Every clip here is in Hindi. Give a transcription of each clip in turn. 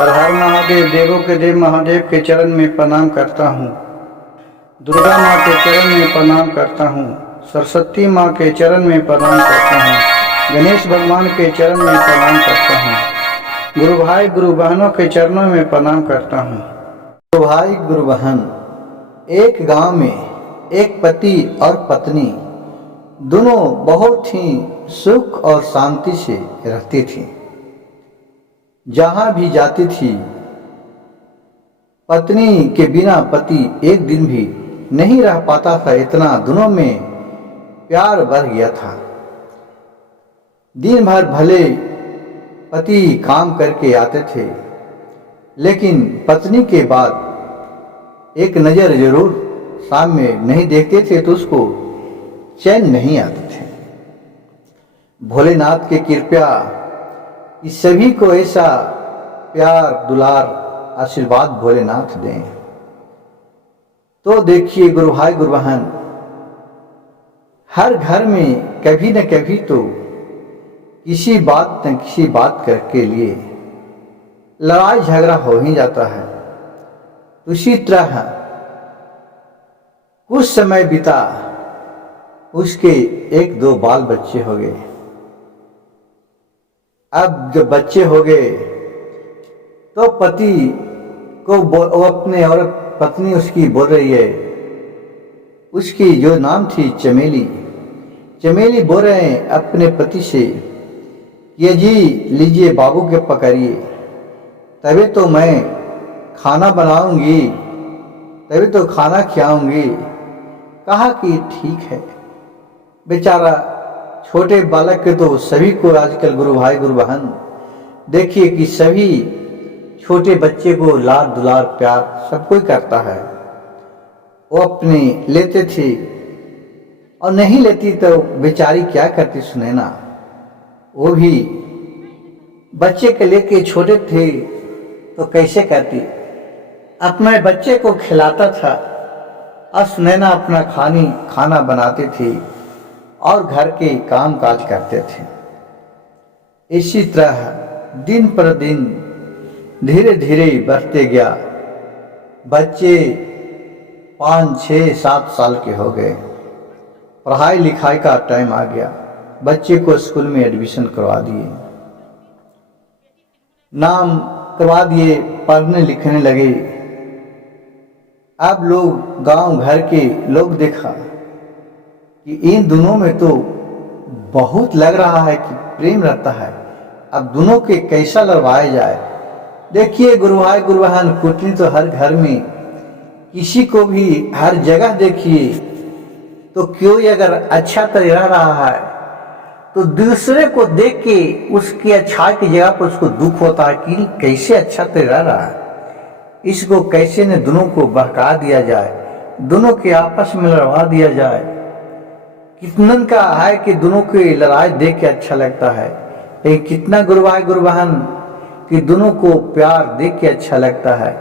हर हर महादेव, देवों के देव महादेव के चरण में प्रणाम करता हूँ। दुर्गा माँ के चरण में प्रणाम करता हूँ। सरस्वती माँ के चरण में प्रणाम करता हूँ। गणेश भगवान के चरण में प्रणाम करता हूँ। गुरु भाई गुरु बहनों के चरणों में प्रणाम करता हूँ। गुरु भाई गुरु बहन, एक गांव में एक पति और पत्नी दोनों बहुत ही सुख और शांति से रहती थी। जहां भी जाती थी, पत्नी के बिना पति एक दिन भी नहीं रह पाता था। इतना दोनों में प्यार बढ़ गया था। दिन भर भले पति काम करके आते थे, लेकिन पत्नी के बाद एक नज़र जरूर शाम में नहीं देखते थे तो उसको चैन नहीं आते थे। भोलेनाथ की कृपा इस सभी को ऐसा प्यार दुलार आशीर्वाद भोलेनाथ दें। तो देखिए गुरु भाई गुरु बहन, हर घर में कभी न कभी तो किसी बात न किसी बात के लिए लड़ाई झगड़ा हो ही जाता है। उसी तरह कुछ समय बीता, उसके एक दो बाल बच्चे हो गए। अब जब बच्चे हो गए तो पति को वो अपने औरत पत्नी उसकी बोल रही है, उसकी जो नाम थी चमेली, चमेली बोल रहे हैं अपने पति से, ये जी लीजिए बाबू के पकड़िए, तभी तो मैं खाना बनाऊंगी, तभी तो खाना खिलाऊंगी। कहा कि ठीक है। बेचारा छोटे बालक के तो सभी को आजकल गुरु भाई गुरु बहन देखिए कि सभी छोटे बच्चे को लाड दुलार प्यार सब कोई करता है। वो अपने लेते थे और नहीं लेती तो बेचारी क्या करती सुनैना। वो भी बच्चे के लेके छोटे थे तो कैसे करती, अपने बच्चे को खिलाता था और सुनैना अपना खाना बनाते थे और घर के काम काज करते थे। इसी तरह दिन पर दिन धीरे धीरे बढ़ते गया। बच्चे 5, 6, 7 साल के हो गए। पढ़ाई लिखाई का टाइम आ गया। बच्चे को स्कूल में एडमिशन करवा दिए, नाम करवा दिए, पढ़ने लिखने लगे। अब लोग गांव घर के लोग देखा कि इन दोनों में तो बहुत लग रहा है कि प्रेम रहता है। अब दोनों के कैसा लड़वाया जाए। देखिए गुरु भाई गुरु बहन, कुटनी तो हर घर में, किसी को भी हर जगह देखिए तो कोई अगर अच्छा तरह रह रहा है तो दूसरे को देख के उसकी अच्छाई की जगह पर उसको दुख होता है कि कैसे अच्छा तरह रह रहा है, इसको कैसे ने दोनों को बहका दिया जाए, दोनों के आपस में लड़वा दिया जाए। कितनन का है कि दोनों की लड़ाई देख के अच्छा लगता है, लेकिन कितना गुरु भाई गुरु बहन कि दोनों को प्यार देख के अच्छा लगता है।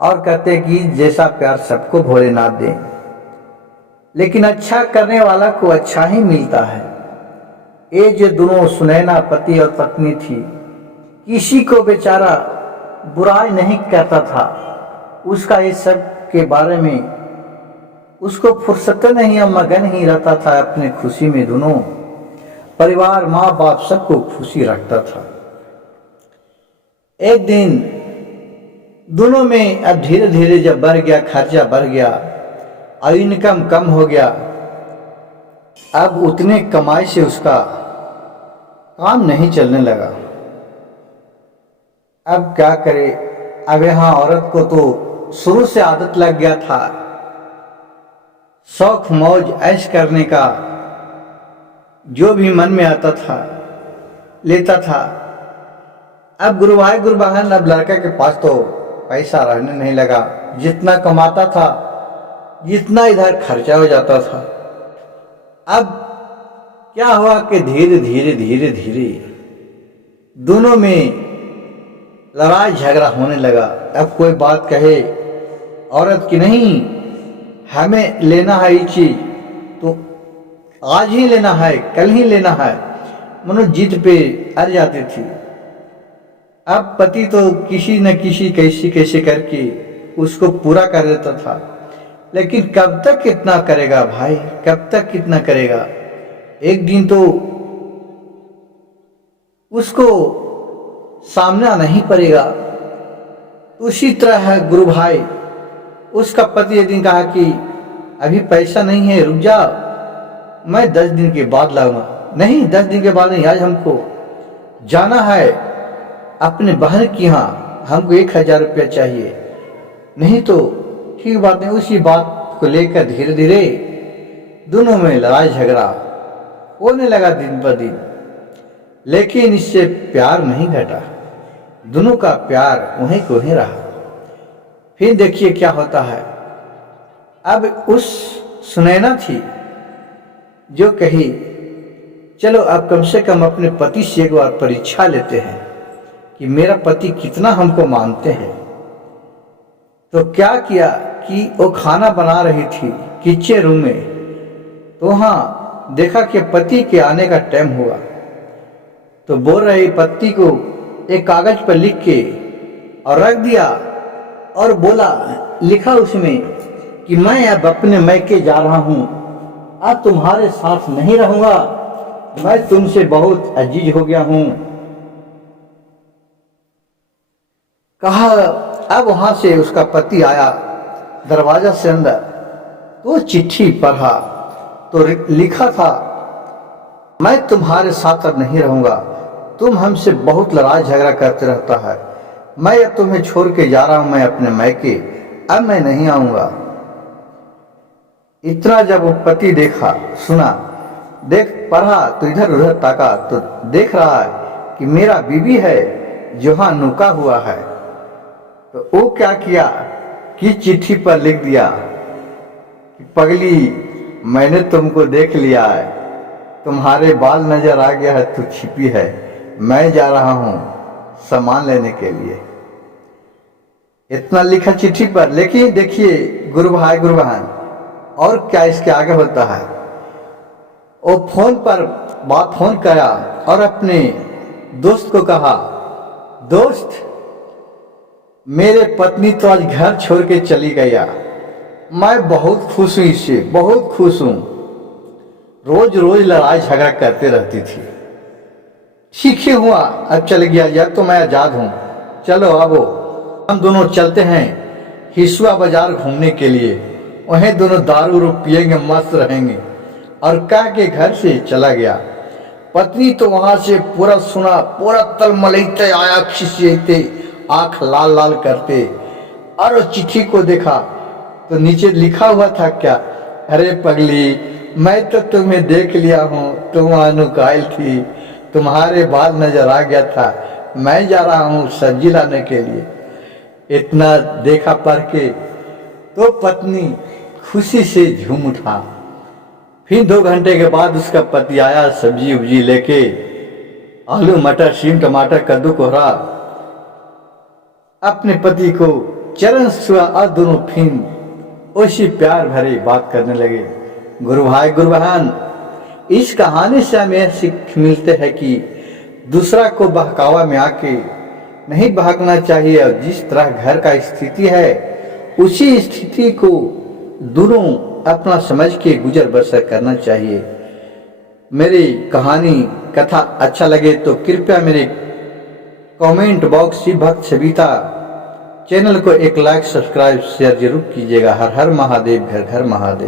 और कहते हैं कि जैसा प्यार सबको भोलेनाथ दे, लेकिन अच्छा करने वाला को अच्छा ही मिलता है। ये जो दोनों सुनैना पति और पत्नी थी, किसी को बेचारा बुराई नहीं करता था। उसका इस सब के बारे में उसको फुर्सत नहीं, मगन ही रहता था अपने खुशी में। दोनों परिवार माँ बाप सबको खुशी रखता था। एक दिन दोनों में अब धीरे धीरे जब बढ़ गया, खर्चा बढ़ गया और इनकम कम हो गया। अब उतने कमाई से उसका काम नहीं चलने लगा। अब क्या करे। अब यहाँ औरत को तो शुरू से आदत लग गया था शौक मौज ऐश करने का, जो भी मन में आता था लेता था। अब गुरु भाई गुरु बहन, अब लड़का के पास तो पैसा रहने नहीं लगा। जितना कमाता था, जितना इधर खर्चा हो जाता था। अब क्या हुआ कि धीरे धीरे धीरे धीरे दोनों में लड़ाई झगड़ा होने लगा। अब कोई बात कहे औरत की, नहीं हमें लेना है ये चीज तो आज ही लेना है, कल ही लेना है, मनो जिद पे अड़ जाती थी। अब पति तो किसी न किसी कैसे कैसे करके उसको पूरा कर देता था, लेकिन कब तक इतना करेगा भाई, कब तक कितना करेगा। एक दिन तो उसको सामना नहीं पड़ेगा। उसी तरह है गुरु भाई, उसका पति एक दिन कहा कि अभी पैसा नहीं है, रुक जा, मैं 10 दिन के बाद लाऊंगा। नहीं, 10 दिन के बाद नहीं, आज हमको जाना है अपने बहन की यहाँ, हमको 1000 रुपया चाहिए। नहीं तो ठीक बात नहीं। उसी बात को लेकर धीरे धीरे दोनों में लड़ाई झगड़ा होने लगा दिन पर दिन, लेकिन इससे प्यार नहीं घटा, दोनों का प्यार वहीं को वहीं रहा। फिर देखिए क्या होता है। अब उस सुनैना थी जो कही चलो अब कम से कम अपने पति से एक बार परीक्षा लेते हैं कि मेरा पति कितना हमको मानते हैं। तो क्या किया कि वो खाना बना रही थी किचन रूम में, तो वहाँ देखा कि पति के आने का टाइम हुआ, तो बोल रही पति को एक कागज पर लिख के और रख दिया और बोला, लिखा उसमें कि मैं अब अपने मैके जा रहा हूं, अब तुम्हारे साथ नहीं रहूंगा, मैं तुमसे बहुत अजीज हो गया हूं। कहा। अब वहां से उसका पति आया दरवाजा से अंदर, तो चिट्ठी पढ़ा तो लिखा था, मैं तुम्हारे साथ अब नहीं रहूंगा, तुम हमसे बहुत लड़ाई झगड़ा करते रहता है, मैं अब तुम्हें छोड़ के जा रहा हूं, मैं अपने मैके, अब मैं नहीं आऊंगा। इतना जब वो पति देखा सुना, देख पढ़ा तो इधर उधर ताका तो देख रहा है कि मेरा बीवी है जो वहां नुका हुआ है। तो वो क्या किया कि चिट्ठी पर लिख दिया कि पगली, मैंने तुमको देख लिया है, तुम्हारे बाल नजर आ गया है, तू छिपी है, मैं जा रहा हूं सामान लेने के लिए। इतना लिखा चिट्ठी पर। लेकिन देखिए गुरु भाई गुरु बहन, और क्या इसके आगे होता है। वो फोन पर फोन किया और अपने दोस्त को कहा, दोस्त मेरे पत्नी तो आज घर छोड़ के चली गया, मैं बहुत खुश हूं, इससे बहुत खुश हूं, रोज रोज लड़ाई झगड़ा करते रहती थी, ठीक ही हुआ अब चल गया, यार तो मैं आजाद हूं, चलो अब हम दोनों चलते हैं हिसुआ बाजार घूमने के लिए, वहीं दोनों दारू पिएंगे, मस्त रहेंगे। और कह के घर से चला गया। पत्नी तो वहां से पूरा सुना, पूरा तलमलते आया, खिसियते, आंख लाल लाल करते, और उस चिट्ठी को देखा तो नीचे लिखा हुआ था क्या, अरे पगली, मैं तो तुम्हें देख लिया हूं, तुम अनुकायल थी, तुम्हारे बाल नजर आ गया था, मैं जा रहा हूं सब्जी लाने के लिए। इतना देखा पढ़ के तो पत्नी खुशी से झूम उठा। फिर 2 घंटे के बाद उसका पति आया सब्जी उब्जी लेके, आलू मटर सीम टमाटर कद्दू कोहरा, अपने पति को चरण छुआ और दोनों फिर उसी प्यार भरी बात करने लगे। गुरु भाई गुरु बहन, इस कहानी से हमें सीख मिलते हैं कि दूसरा को बहकावा में आके नहीं बहकना चाहिए, और जिस तरह घर का स्थिति है उसी स्थिति को दोनों अपना समझ के गुजर बसर करना चाहिए। मेरी कहानी कथा अच्छा लगे तो कृपया मेरे कमेंट बॉक्स शिव भक्त सविता चैनल को एक लाइक सब्सक्राइब शेयर जरूर कीजिएगा। हर हर महादेव, घर घर महादेव।